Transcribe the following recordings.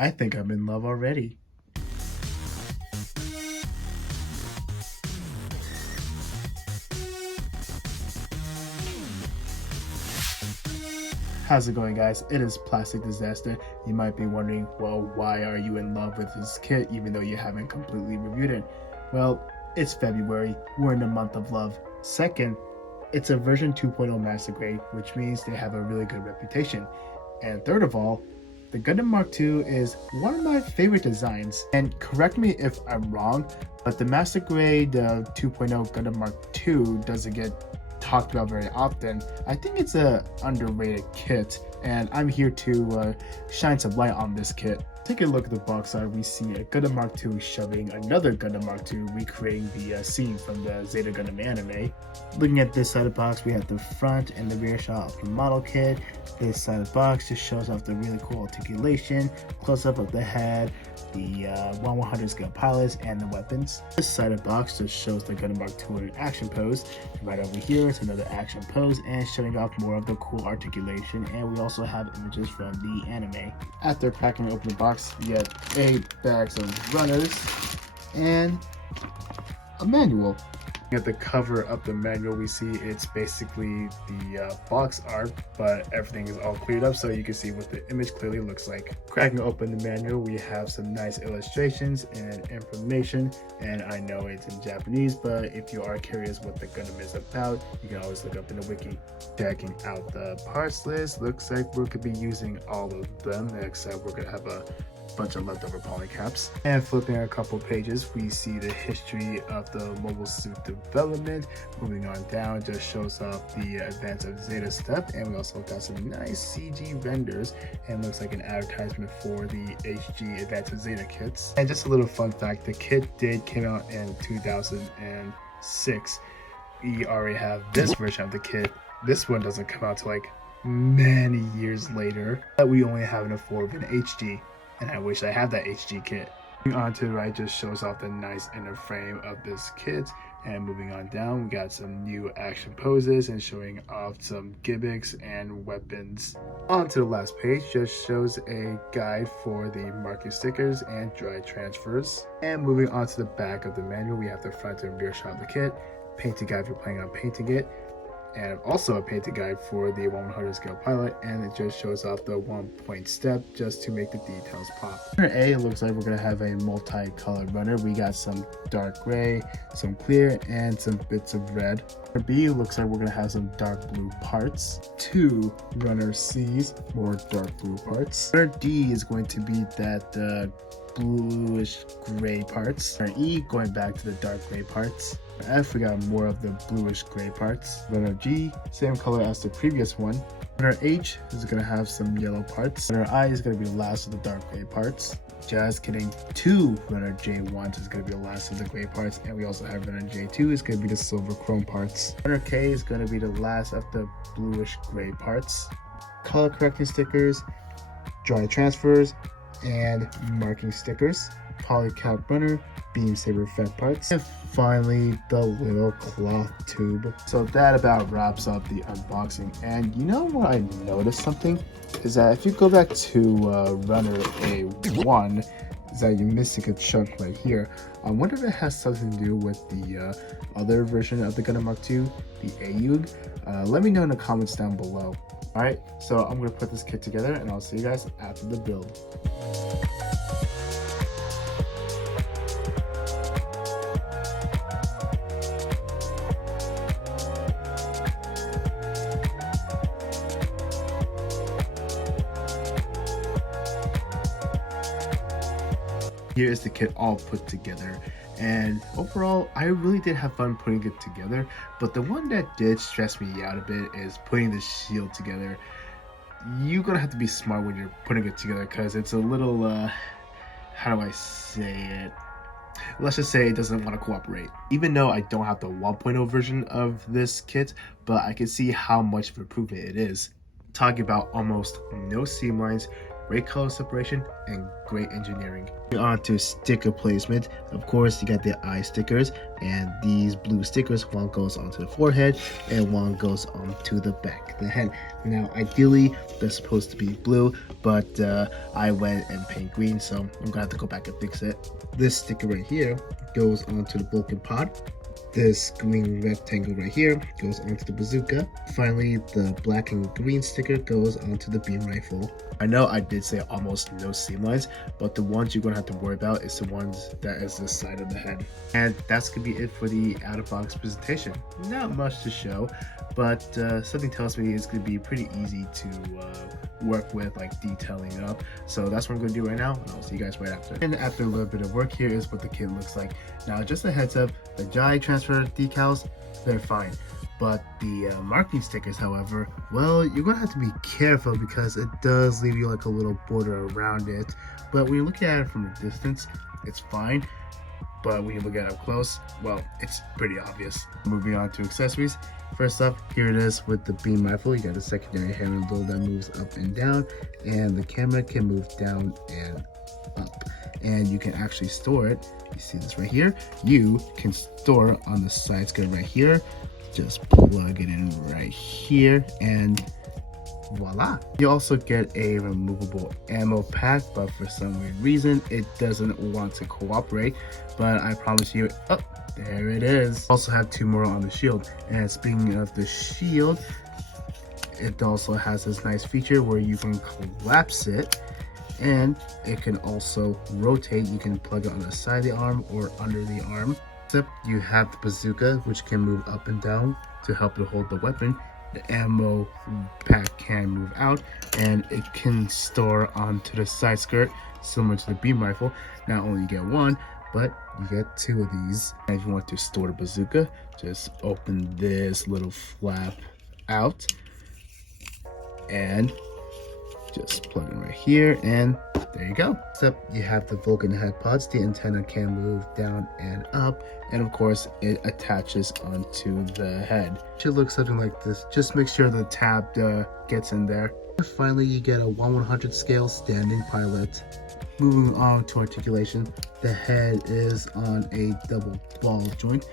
I think I'm in love already. How's it going, guys? It is Plastic Disasta. You might be wondering, well, why are you in love with this kit even though you haven't completely reviewed it? Well, it's February. We're in the month of love. Second, it's a version 2.0 master grade, which means they have a really good reputation. And third of all, the Gundam Mark II is one of my favorite designs. And correct me if I'm wrong, but the master grade 2.0 Gundam Mark II doesn't get talked about very often. I think it's a underrated kit, and I'm here to shine some light on this kit. Take a look at the box art. We see a Gundam Mark II shoving another Gundam Mark II, recreating the scene from the Zeta Gundam anime. Looking at this side of the box, we have the front and the rear shot of the model kit. This side of the box just shows off the really cool articulation, close-up of the head, the 1/100 scale pilots, and the weapons. This side of the box just shows the Gundam Mark II in action pose. Right over here is another action pose and showing off more of the cool articulation, and we also have images from the anime. After cracking open the box, you get 8 bags of runners and a manual. At the cover of the manual, we see it's basically the box art, but everything is all cleared up so you can see what the image clearly looks like. Cracking open the manual, we have some nice illustrations and information, and I know it's in Japanese, but if you are curious what the Gundam is about, you can always look up in the wiki. Checking out the parts list, looks like we're going to be using all of them, except we're going to have a bunch of leftover polycaps. And flipping a couple pages, we see the history of the mobile suit development. Moving on down, just shows off the advance of Zeta step, and we also got some nice CG renders, and looks like an advertisement for the HG Advance of Zeta kits. And just a little fun fact, the kit came out in 2006. We already have this version of the kit. This one doesn't come out till like many years later, but we only have in a form of an HG. And I wish I had that HG kit. Moving on to the right just shows off the nice inner frame of this kit. And moving on down, we got some new action poses and showing off some gimmicks and weapons. On to the last page just shows a guide for the marking stickers and dry transfers. And moving on to the back of the manual, we have the front and rear shot of the kit, painting guide if you're planning on painting it, and also a painted guide for the 1/100 scale pilot, and it just shows off the 1-point step just to make the details pop. Runner A, it looks like we're going to have a multicolored runner. We got some dark gray, some clear, and some bits of red. Runner B looks like we're going to have some dark blue parts. 2 runner C's, more dark blue parts. Runner D is going to be that bluish gray parts. Runner E going back to the dark gray parts. F, we got more of the bluish gray parts. Runner G, same color as the previous one. Runner H is going to have some yellow parts. Runner I is going to be the last of the dark gray parts. Just kidding. 2 Runner J1 is going to be the last of the gray parts, and we also have Runner J2 is going to be the silver chrome parts. Runner K is going to be the last of the bluish gray parts. Color correcting stickers, dry transfers, and marking stickers. Polycap runner, beam saber effect parts, and finally the little cloth tube. So that about wraps up the unboxing. And you know what, I noticed something is that if you go back to runner A1, is that you're missing a chunk right here. I wonder if it has something to do with the other version of the Gundam Mark II, the AUG. Let me know in the comments down below. Alright, so I'm going to put this kit together, and I'll see you guys after the build. Here is the kit all put together, and overall I really did have fun putting it together, but the one that did stress me out a bit is putting the shield together. You're gonna have to be smart when you're putting it together, because it's a little how do I say it, let's just say it doesn't want to cooperate. Even though I don't have the 1.0 version of this kit, but I can see how much of an improvement it is. Talking about almost no seam lines, great color separation, and great engineering. Moving on to sticker placement. Of course, you got the eye stickers, and these blue stickers, one goes onto the forehead and one goes onto the back of the head. Now, ideally, they're supposed to be blue, but I went and painted green, so I'm gonna have to go back and fix it. This sticker right here goes onto the Vulcan pod. This green rectangle right here goes onto the bazooka. Finally, the black and green sticker goes onto the beam rifle. I know I did say almost no seam lines, but the ones you're going to have to worry about is the ones that is the side of the head. And that's going to be it for the out-of-box presentation. Not much to show, but something tells me it's going to be pretty easy to work with, like detailing it up. So that's what I'm going to do right now, and I'll see you guys right after. And after a little bit of work, here is what the kit looks like. Now, just a heads up, the Jai transfer decals, they're fine. But the marking stickers, however, well, you're going to have to be careful because it does leave you like a little border around it. But when you look at it from a distance, it's fine. But when you look at it up close, well, it's pretty obvious. Moving on to accessories. First up, here it is with the beam rifle. You got a secondary handle that moves up and down, and the camera can move down and up. And you can actually store it. You see this right here? You can store it on the side skirt right here. Just plug it in right here, and voila. You also get a removable ammo pack, but for some weird reason it doesn't want to cooperate, but I promise you, oh, there it is. Also have two more on the shield. And speaking of the shield, it also has this nice feature where you can collapse it, and it can also rotate. You can plug it on the side of the arm or under the arm. Except you have the bazooka, which can move up and down to help to hold the weapon. The ammo pack can move out, and it can store onto the side skirt, similar to the beam rifle. Not only you get one, but you get two of these. And if you want to store the bazooka, just open this little flap out and just plug it right here, and there you go. Except you have the Vulcan head pods. The antenna can move down and up, and of course it attaches onto the head. It should look something like this. Just make sure the tab gets in there. And finally, you get a 1/100 scale standing pilot. Moving on to articulation, the head is on a double ball joint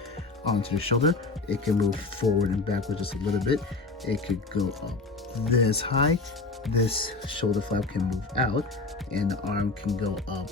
onto the shoulder. It can move forward and backward just a little bit. It could go up this high. This shoulder flap can move out, and the arm can go up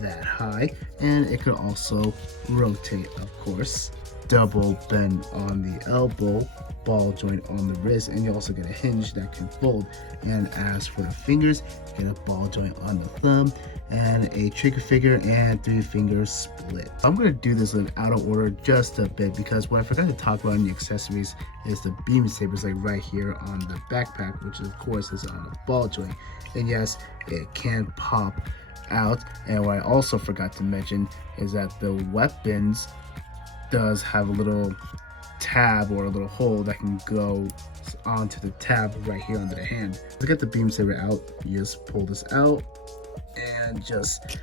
that high, and it could also rotate, of course. Double bend on the elbow, ball joint on the wrist, and you also get a hinge that can fold. And as for the fingers, you get a ball joint on the thumb and a trigger finger and 3-finger split. I'm going to do this in out of order just a bit, because what I forgot to talk about in the accessories is the beam sabers, like right here on the backpack, which of course is on the ball joint. And yes, it can pop out. And what I also forgot to mention is that the weapons does have a little tab or a little hole that can go onto the tab right here under the hand. To get the beam saber out, you just pull this out and just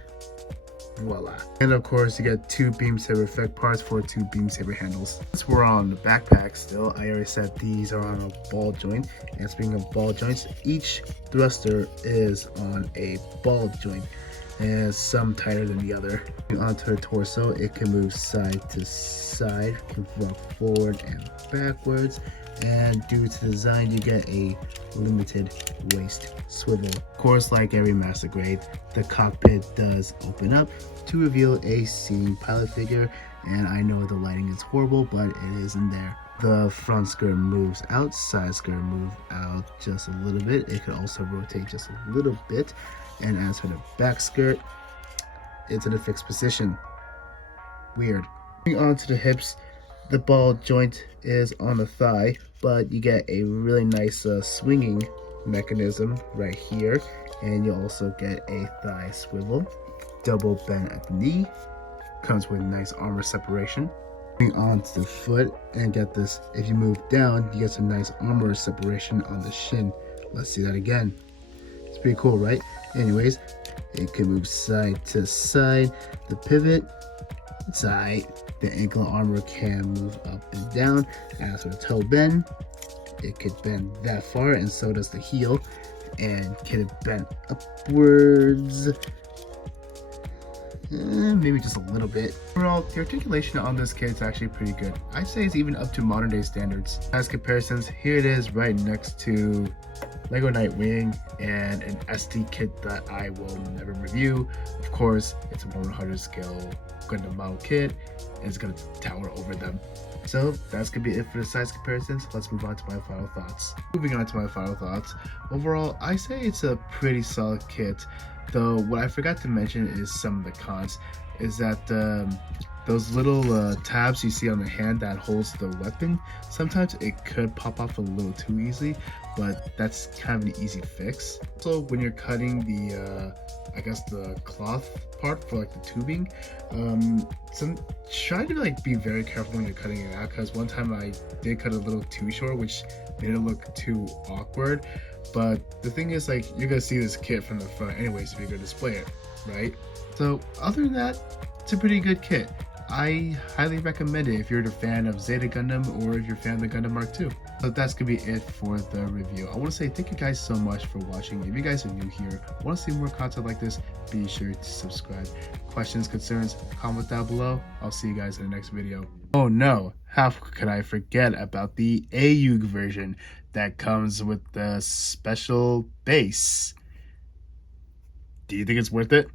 voila. And of course, you get two beam saber effect parts for two beam saber handles. Since we're on the backpack still, I already said these are on a ball joint. And speaking of ball joints, each thruster is on a ball joint, and some tighter than the other. Onto the torso, it can move side to side, can rock forward and backwards, and due to the design, you get a limited waist swivel. Of course, like every master grade, the cockpit does open up to reveal a seating pilot figure, and I know the lighting is horrible, but it is in there. The front skirt moves out, side skirt move out just a little bit. It could also rotate just a little bit. And as for the back skirt, it's in a fixed position. Weird. Moving on to the hips, the ball joint is on the thigh, but you get a really nice swinging mechanism right here, and you also get a thigh swivel. Double bend at the knee, comes with nice armor separation. Moving on to the foot, and get this, if you move down, you get some nice armor separation on the shin. Let's see that again. It's pretty cool, right? Anyways, it can move side to side. The pivot, side. The ankle armor can move up and down. As for the toe bend, it could bend that far, and so does the heel. and kit it bent upwards. Maybe just a little bit. Overall, the articulation on this kit is actually pretty good. I'd say it's even up to modern day standards. As comparisons, here it is right next to Lego Nightwing and an SD kit that I will never review. Of course, it's a 1/100 scale Gundam model kit, and it's gonna tower over them. So that's gonna be it for the size comparisons. Let's move on to my final thoughts. Moving on to my final thoughts. Overall, I say it's a pretty solid kit. Though what I forgot to mention is some of the cons. Is that those little tabs you see on the hand that holds the weapon, sometimes it could pop off a little too easily, but that's kind of an easy fix. So when you're cutting the I guess the cloth part for like the tubing, try to like be very careful when you're cutting it out, because one time I did cut a little too short, which made it look too awkward. But the thing is, like, you're gonna see this kit from the front anyways if you're gonna display it, right? So other than that, it's a pretty good kit. I highly recommend it if you're a fan of Zeta Gundam or if you're a fan of the Gundam Mark II. So that's gonna be it for the review. I want to say thank you guys so much for watching. If you guys are new here, want to see more content like this, be sure to subscribe. Questions, concerns, comment down below. I'll see you guys in the next video. Oh no, how could I forget about the AU version that comes with the special base? Do you think it's worth it?